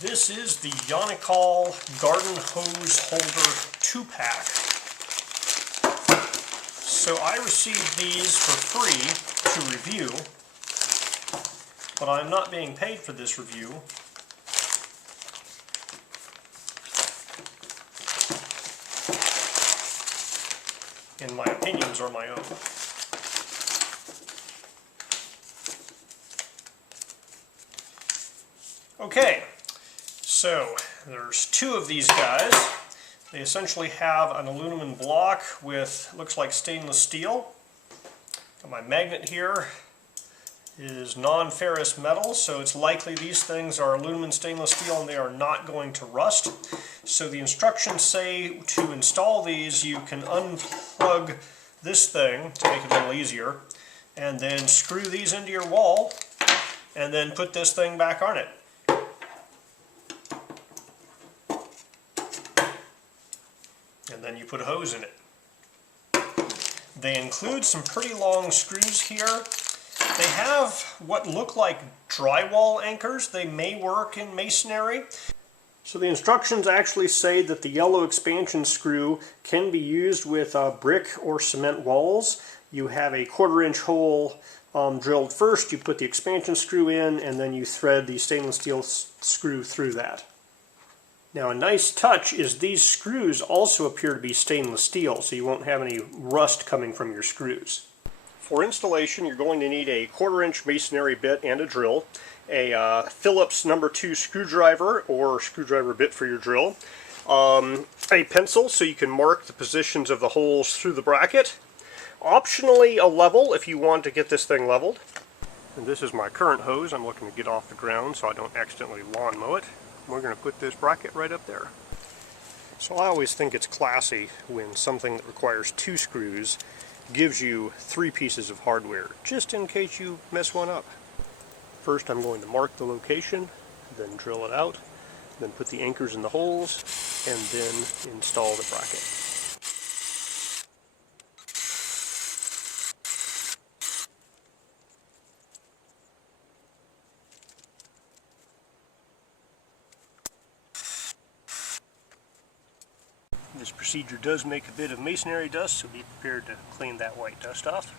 This is the Yoniccal Garden Hose Holder 2-pack. So I received these for free to review, but I'm not being paid for this review. And my opinions are my own. Okay, so there's two of these guys. They essentially have an aluminum block with, looks like stainless steel. Got my magnet here. It is non-ferrous metal, so it's likely these things are aluminum stainless steel and they are not going to rust. So the instructions say to install these, you can unplug this thing to make it a little easier, and then screw these into your wall, and then put this thing back on it. And then you put a hose in it. They include some pretty long screws here. They have what look like drywall anchors. They may work in masonry. So the instructions actually say that the yellow expansion screw can be used with brick or cement walls. You have a 1/4-inch hole drilled first, you put the expansion screw in, and then you thread the stainless steel screw through that. Now a nice touch is these screws also appear to be stainless steel, so you won't have any rust coming from your screws. For installation, you're going to need a 1/4-inch masonry bit and a drill, a Phillips No. 2 screwdriver or screwdriver bit for your drill, a pencil so you can mark the positions of the holes through the bracket, optionally a level if you want to get this thing leveled. And this is my current hose. I'm looking to get off the ground so I don't accidentally lawn mow it. We're going to put this bracket right up there. So I always think it's classy when something that requires 2 screws gives you 3 pieces of hardware, just in case you mess one up. First I'm going to mark the location, then drill it out, then put the anchors in the holes, and then install the bracket. This procedure does make a bit of masonry dust, so be prepared to clean that white dust off.